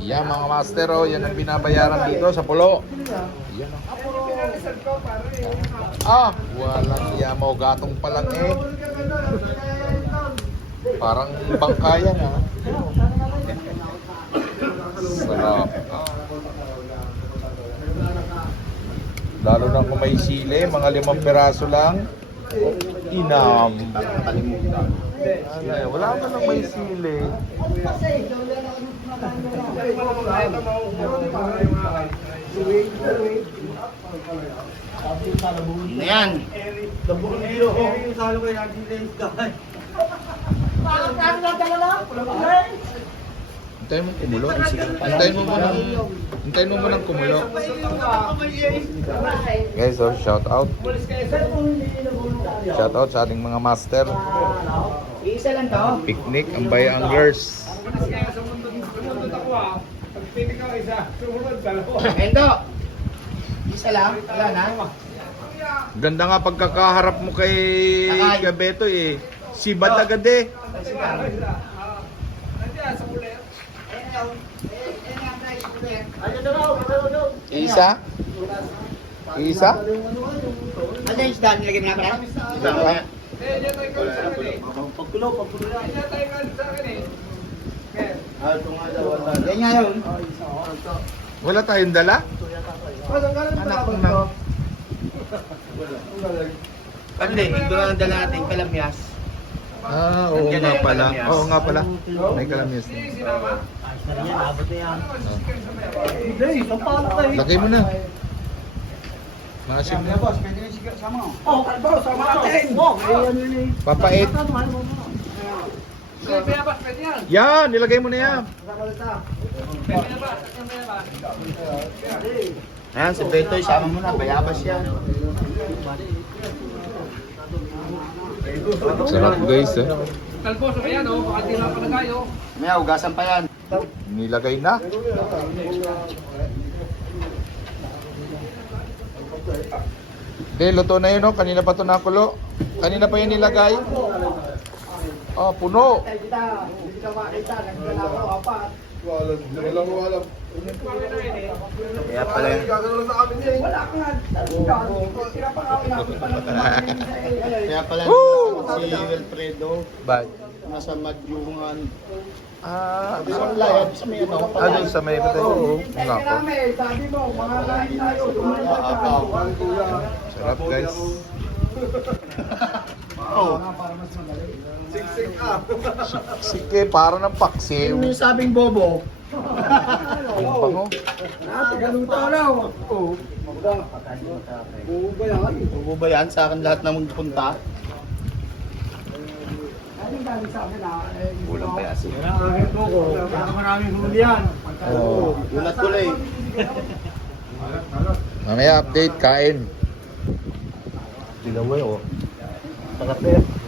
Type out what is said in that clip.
Yan mga master, oh, yan ang binabayaran dito sa pulo. Yan, oh. Walang yamaw, gatong pa lang eh. Parang bangkayan ha. Sarap. Lalo na kung may sili, mga 5 peraso lang. Inam. Wala ka nang may sili. Ayan. Hintayin mo kumulo. Hintayin mo munang kumulo. Guys, so shout out. Shout out sa ating mga master. Isa lang to. Picnic, ang Bay Anglers. Endo. Isa lang. Wala na. Ganda nga pagkakaharap mo kay Gabeto eh. Sibad agad eh. Isa? Isa? Ano yung isda? Nilagyan nga pala? Dalawa? Pagkulo lang. Yan nga yun. Wala tayong dala? Anak ko na. Hindi, ito lang ang dala natin, kalamyas. Ah, oo Nandiyan nga na yung pala. kalamyas. Oo nga pala. May kalamyas din. Lagay mo na. Masim na. Papait. Yan, nilagay mo na yan. Ayan, si Beto, isama mo na, bayabas yan. Sarap guys eh. Talbos pa yan, baka di lang palagay, May ugasan pa yan. Nilagay na. Okay, luto na yun oh. Kanina pa ito nakulo. Kanina pa yun nilagay. Oh, puno. Kaya pala yun. Kaya pala Woo! si Wilfredo, Bad. nasa Madyungan. Ah, Sa Layad, sa may ano. ano sa may patay? Oo. Nga po. Sarap guys. Oh. Sige, para ng paksiw. Yung sabing bobo. Yung bango. Bobo ba yan? Sa akin lahat na magpunta. Kulang pa yasin. Maraming huli yan. Oh. Ulat ko lang. Mamaya update, kain. Dilaway oh. Sakit eh.